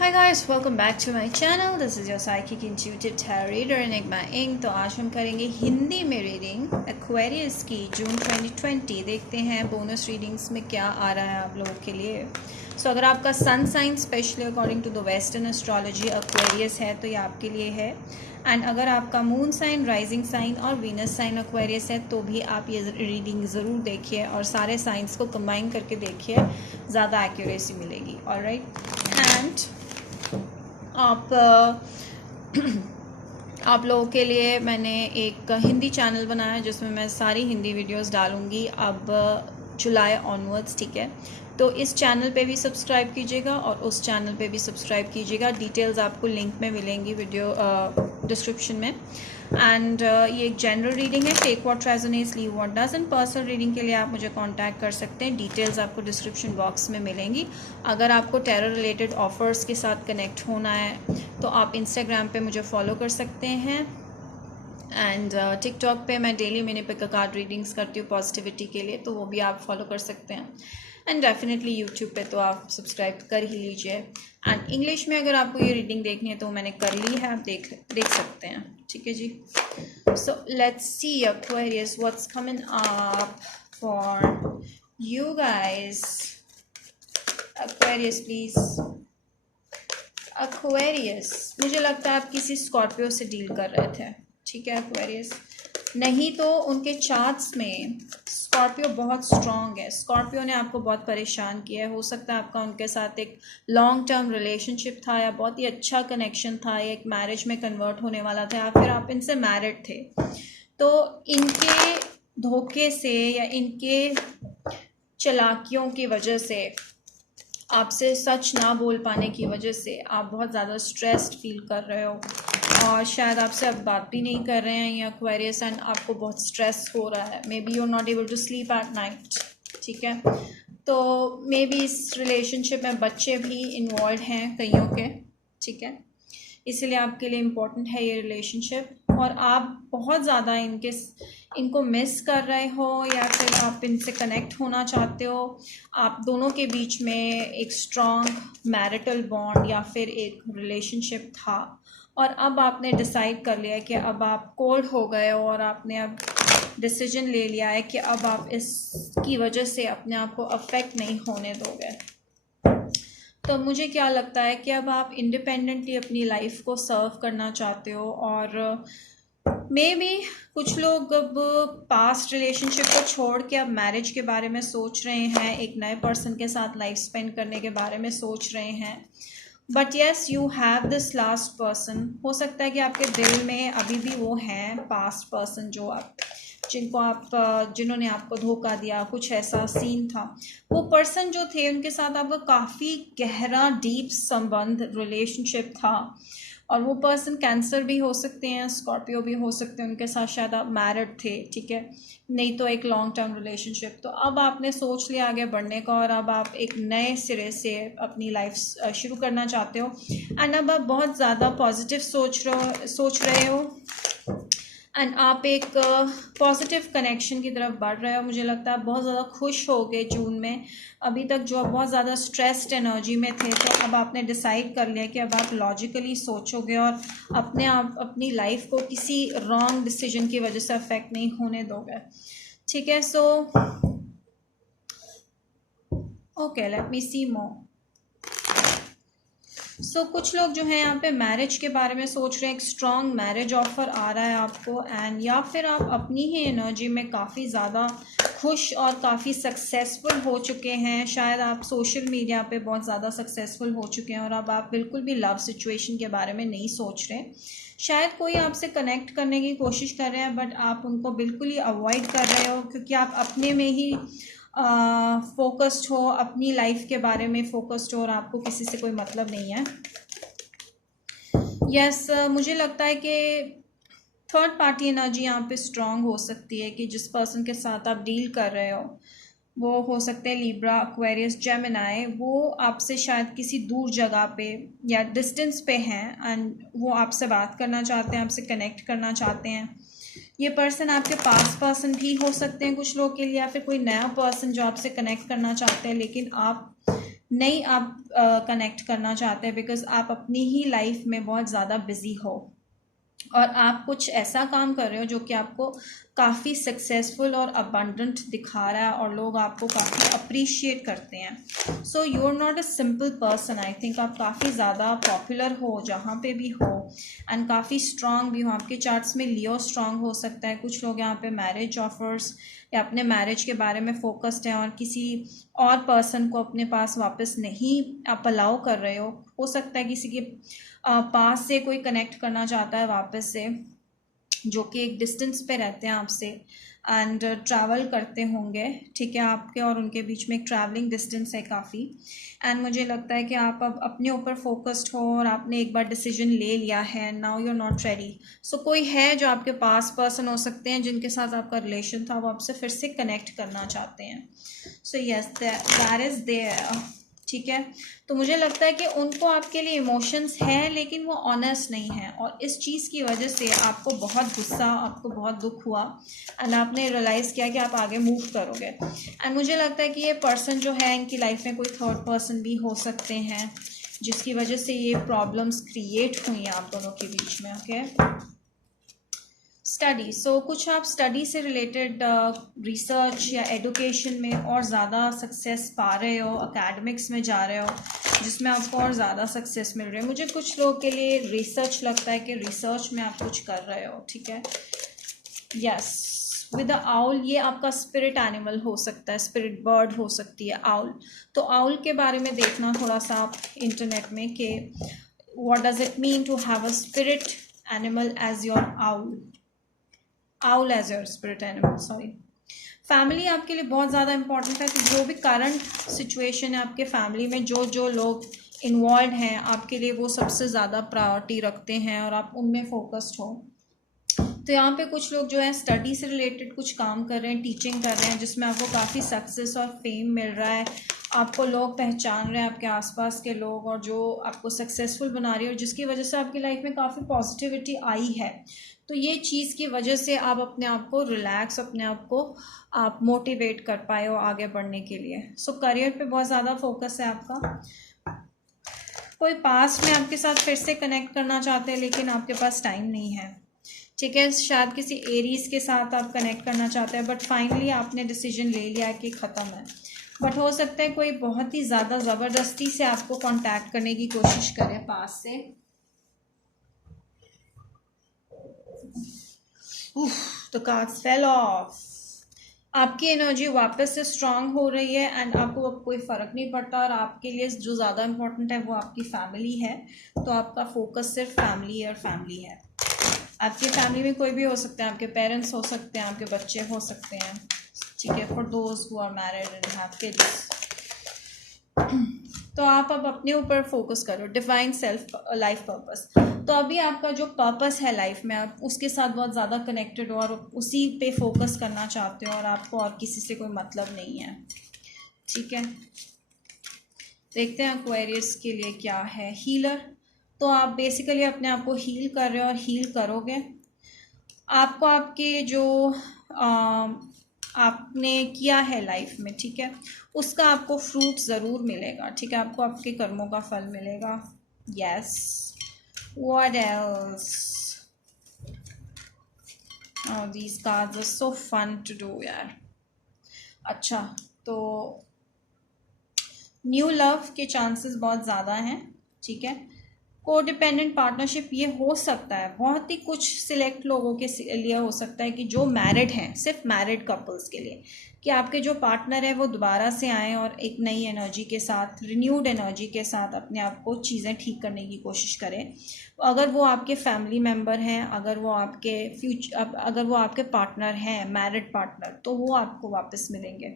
Hi guys, welcome back to my channel. This is your psychic intuitive tarot reader Enigma Inc. तो आज हम करेंगे हिंदी में reading Aquarius की जून 2020। देखते हैं बोनस रीडिंग्स में क्या आ रहा है आप लोगों के लिए। सो अगर आपका sun sign specially according to the western astrology Aquarius है तो ये आपके लिए है। एंड अगर आपका मून साइन, राइजिंग साइन और वीनस साइन एक्वेरियस है तो भी आप ये रीडिंग ज़रूर देखिए और सारे साइंस को कंबाइन करके देखिए, ज़्यादा एक्यूरेसी मिलेगी। ऑलराइट, एंड आप लोगों के लिए मैंने एक हिंदी चैनल बनाया है जिसमें मैं सारी हिंदी वीडियोस डालूंगी अब जुलाई ऑनवर्ड्स, ठीक है। तो इस चैनल पे भी सब्सक्राइब कीजिएगा और उस चैनल पे भी सब्सक्राइब कीजिएगा। डिटेल्स आपको लिंक में मिलेंगी वीडियो डिस्क्रिप्शन में। एंड ये एक जनरल रीडिंग है, take what resonates, leave what doesn't. Personal reading के लिए आप मुझे कांटेक्ट कर सकते हैं, डिटेल्स आपको डिस्क्रिप्शन बॉक्स में मिलेंगी। अगर आपको टेरर रिलेटेड ऑफर्स के साथ कनेक्ट होना है तो आप इंस्टाग्राम पे मुझे फॉलो कर सकते हैं। एंड टिकटॉक पे मैं डेली मैंने पिक अ कार्ड रीडिंग्स करती हूँ पॉजिटिविटी के लिए, तो वो भी आप फॉलो कर सकते हैं। एंड डेफिनेटली यूट्यूब पे तो आप सब्सक्राइब कर ही लीजिए। एंड इंग्लिश में अगर आपको ये रीडिंग देखनी है तो मैंने कर ली है, आप देख सकते हैं, ठीक है ji. So let's see Aquarius what's coming up for you guys. Aquarius please, Aquarius मुझे लगता है आप किसी स्कॉर्पियो से डील कर रहे थे, ठीक है एक्वेरियस। नहीं तो उनके चार्ट्स में स्कॉर्पियो बहुत स्ट्रॉन्ग है, स्कॉर्पियो ने आपको बहुत परेशान किया है। हो सकता है आपका उनके साथ एक लॉन्ग टर्म रिलेशनशिप था या बहुत ही अच्छा कनेक्शन था, या एक मैरिज में कन्वर्ट होने वाला था, या फिर आप इनसे मैरिड थे। तो इनके धोखे से या इनके चालाकियों की वजह से, आपसे सच ना बोल पाने की वजह से आप बहुत ज़्यादा स्ट्रेस्ड फील कर रहे हो और शायद आपसे अब बात भी नहीं कर रहे हैं ये एक्वेरियस, एंड आपको बहुत स्ट्रेस हो रहा है। Maybe you are not able to sleep at night, ठीक है। तो मे बी इस रिलेशनशिप में बच्चे भी इन्वॉल्व हैं कईयों के, ठीक है। इसलिए आपके लिए इम्पोर्टेंट है ये रिलेशनशिप और आप बहुत ज़्यादा इनको मिस कर रहे हो या फिर आप इनसे कनेक्ट होना चाहते हो। आप दोनों के बीच में एक स्ट्रॉन्ग मैरिटल बॉन्ड या फिर एक रिलेशनशिप था और अब आपने डिसाइड कर लिया कि अब आप कोल्ड हो गए हो और आपने अब डिसीजन ले लिया है कि अब आप इसकी वजह से अपने आप को अफेक्ट नहीं होने दोगे। तो मुझे क्या लगता है कि अब आप इंडिपेंडेंटली अपनी लाइफ को सर्व करना चाहते हो और मे बी कुछ लोग अब पास्ट रिलेशनशिप को छोड़ के अब मैरिज के बारे में सोच रहे हैं, एक नए पर्सन के साथ लाइफ स्पेंड करने के बारे में सोच रहे हैं। But yes, you have this last person. हो सकता है कि आपके दिल में अभी भी वो हैं पास्ट पर्सन जो आप जिन्होंने आपको धोखा दिया, कुछ ऐसा सीन था। वो पर्सन जो थे उनके साथ आपका काफ़ी गहरा डीप संबंध रिलेशनशिप था और वो पर्सन कैंसर भी हो सकते हैं, स्कॉर्पियो भी हो सकते हैं, उनके साथ शायद आप मैरिड थे, ठीक है, नहीं तो एक लॉन्ग टर्म रिलेशनशिप। तो अब आपने सोच लिया आगे बढ़ने का और अब आप एक नए सिरे से अपनी लाइफ शुरू करना चाहते हो। एंड अब आप बहुत ज़्यादा पॉजिटिव सोच रहे हो एंड आप एक पॉजिटिव कनेक्शन की तरफ बढ़ रहे हो। मुझे लगता है आप बहुत ज़्यादा खुश हो गए जून में। अभी तक जो आप बहुत ज़्यादा स्ट्रेस्ड एनर्जी में थे, तो अब आपने डिसाइड कर लिया कि अब आप लॉजिकली सोचोगे और अपनी लाइफ को किसी रॉन्ग डिसीजन की वजह से अफेक्ट नहीं होने दोगे, ठीक है। सो ओके, लेट मी सी मोर। सो कुछ लोग जो हैं यहाँ पे मैरिज के बारे में सोच रहे हैं, एक स्ट्रॉन्ग मैरिज ऑफर आ रहा है आपको, एंड या फिर आप अपनी ही एनर्जी में काफ़ी ज़्यादा खुश और काफ़ी सक्सेसफुल हो चुके हैं। शायद आप सोशल मीडिया पे बहुत ज़्यादा सक्सेसफुल हो चुके हैं और अब आप बिल्कुल भी लव सिचुएशन के बारे में नहीं सोच रहे। शायद कोई आपसे कनेक्ट करने की कोशिश कर रहे हैं बट आप उनको बिल्कुल ही अवॉइड कर रहे हो क्योंकि आप अपने में ही फोकस्ड हो, अपनी लाइफ के बारे में फोकस्ड हो और आपको किसी से कोई मतलब नहीं है। यस, मुझे लगता है कि थर्ड पार्टी एनर्जी यहाँ पे स्ट्रांग हो सकती है कि जिस पर्सन के साथ आप डील कर रहे हो वो हो सकते हैं लिब्रा, एक्वेरियस, जेमिनी। वो आपसे शायद किसी दूर जगह पे या डिस्टेंस पे हैं एंड वो आपसे बात करना चाहते हैं, आपसे कनेक्ट करना चाहते हैं। ये पर्सन आपके पास पर्सन भी हो सकते हैं कुछ लोगों के लिए, या फिर कोई नया पर्सन जो आपसे कनेक्ट करना चाहते हैं, लेकिन आप नहीं आप कनेक्ट करना चाहते हैं बिकॉज आप अपनी ही लाइफ में बहुत ज़्यादा बिजी हो और आप कुछ ऐसा काम कर रहे हो जो कि आपको काफ़ी सक्सेसफुल और अबंडेंट दिखा रहा है और लोग आपको काफ़ी अप्रिशिएट करते हैं। So you are not a simple person. I think आप काफ़ी ज़्यादा पॉपुलर हो जहाँ पे भी हो एंड काफ़ी स्ट्रांग भी हो। आपके चार्ट्स में लियो स्ट्रांग हो सकता है। कुछ लोग यहाँ पे मैरिज ऑफर्स या अपने मैरिज के बारे में फोकस्ड हैं और किसी और पर्सन को अपने पास वापस नहीं आप अलाउ कर रहे हो सकता है किसी के पास से कोई कनेक्ट करना चाहता है वापस से जो कि एक डिस्टेंस पे रहते हैं आपसे एंड ट्रैवल करते होंगे, ठीक है। आपके और उनके बीच में एक ट्रैवलिंग डिस्टेंस है काफ़ी एंड मुझे लगता है कि आप अब अपने ऊपर फोकस्ड हो और आपने एक बार डिसीजन ले लिया है। Now you are not ready. So कोई है जो आपके पास पर्सन हो सकते हैं जिनके साथ आपका रिलेशन था, वो आपसे फिर से कनेक्ट करना चाहते हैं। So yes that is there, ठीक है। तो मुझे लगता है कि उनको आपके लिए इमोशंस हैं लेकिन वो ऑनेस्ट नहीं है और इस चीज़ की वजह से आपको बहुत गुस्सा, आपको बहुत दुख हुआ एंड आपने रियलाइज़ किया कि आप आगे मूव करोगे। एंड मुझे लगता है कि ये पर्सन जो है इनकी लाइफ में कोई थर्ड पर्सन भी हो सकते हैं जिसकी वजह से ये प्रॉब्लम्स क्रिएट हुई हैं आप दोनों के बीच में। Okay, study. सो कुछ आप स्टडी से रिलेटेड रिसर्च या एडुकेशन में और ज़्यादा सक्सेस पा रहे हो, एकेडमिक्स में जा रहे हो जिसमें आपको और ज़्यादा सक्सेस मिल रही है। मुझे कुछ लोगों के लिए रिसर्च लगता है कि रिसर्च में आप कुछ कर रहे हो, ठीक है। यस, विद द आउल, ये आपका स्पिरिट एनिमल हो सकता है, स्पिरिट बर्ड हो सकती है आउल। तो आउल के बारे में देखना थोड़ा सा आप इंटरनेट में कि what does it mean to have a spirit animal as your owl, owl as your spirit animal, sorry. Family आपके लिए बहुत ज़्यादा इंपॉर्टेंट है। तो जो भी करंट सिचुएशन है आपके फैमिली में, जो जो लोग इन्वॉल्व हैं आपके लिए, वो सबसे ज़्यादा प्रायोरिटी रखते हैं और आप उनमें फोकस्ड हो। तो यहाँ पे कुछ लोग जो है स्टडी से रिलेटेड कुछ काम कर रहे हैं, टीचिंग कर रहे हैं जिसमें आपको काफ़ी सक्सेस और फेम मिल रहा है। आपको लोग पहचान रहे हैं, आपके आसपास के लोग, और जो आपको सक्सेसफुल बना रही है और जिसकी वजह से आपकी लाइफ में काफ़ी पॉजिटिविटी आई है। तो ये चीज़ की वजह से आप अपने आप को रिलैक्स, अपने आप को आप मोटिवेट कर पाए हो आगे बढ़ने के लिए। सो करियर पे बहुत ज़्यादा फोकस है आपका। कोई पास्ट में आपके साथ फिर से कनेक्ट करना चाहते हैं लेकिन आपके पास टाइम नहीं है, ठीक है। शायद किसी एरीज के साथ आप कनेक्ट करना चाहते हैं बट फाइनली आपने डिसीजन ले लिया कि ख़त्म है। बट हो सकता है कोई बहुत ही ज़्यादा ज़बरदस्ती से आपको कांटेक्ट करने की कोशिश करे पास से। तो कार्ड्स फेल ऑफ। आपकी एनर्जी वापस से स्ट्रांग हो रही है एंड आपको अब कोई फ़र्क नहीं पड़ता और आपके लिए जो ज़्यादा इम्पोर्टेंट है वो आपकी फैमिली है। तो आपका फोकस सिर्फ फैमिली और फैमिली है। आपकी फैमिली में कोई भी हो सकते हैं, आपके पेरेंट्स हो सकते हैं, आपके बच्चे हो सकते हैं, ठीक है। For those who are married and have kids. तो आप अब अपने ऊपर फोकस करो, डिफाइन सेल्फ लाइफ पर्पस। तो अभी आपका जो पर्पस है लाइफ में, आप उसके साथ बहुत ज़्यादा कनेक्टेड हो और उसी पे फोकस करना चाहते हो और आपको और किसी से कोई मतलब नहीं है, ठीक है। देखते हैं एक्वेरियस के लिए क्या है। हीलर। तो आप बेसिकली अपने आप को हील कर रहे हो और हील करोगे। आपको आपके जो आपने किया है लाइफ में, ठीक है, उसका आपको फ्रूट ज़रूर मिलेगा, ठीक है। आपको आपके कर्मों का फल मिलेगा। Yes, what else? These cards are so fun to do यार। अच्छा, तो न्यू लव के चांसेस बहुत ज़्यादा हैं, ठीक है। कोडिपेंडेंट पार्टनरशिप ये हो सकता है, बहुत ही कुछ सिलेक्ट लोगों के लिए हो सकता है कि जो मैरिड हैं, सिर्फ मैरिड कपल्स के लिए, कि आपके जो पार्टनर है वो दोबारा से आएँ और एक नई एनर्जी के साथ, रिन्यूड एनर्जी के साथ अपने आप को चीज़ें ठीक करने की कोशिश करें। अगर वो आपके फैमिली मेम्बर हैं, अगर वो आपके पार्टनर हैं, मैरिड पार्टनर, तो वो आपको वापस मिलेंगे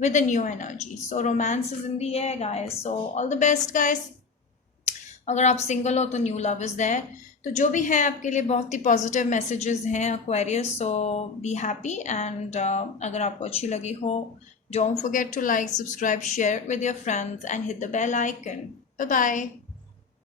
with a new energy. So romance is in the air guys, so all the best guys. अगर आप सिंगल हो तो न्यू लव इज़ देयर। तो जो भी है आपके लिए बहुत ही पॉजिटिव मैसेजेस हैं Aquarius. So be happy and अगर आपको अच्छी लगी हो, don't forget to like, subscribe, share with your friends and hit the bell icon. Bye bye.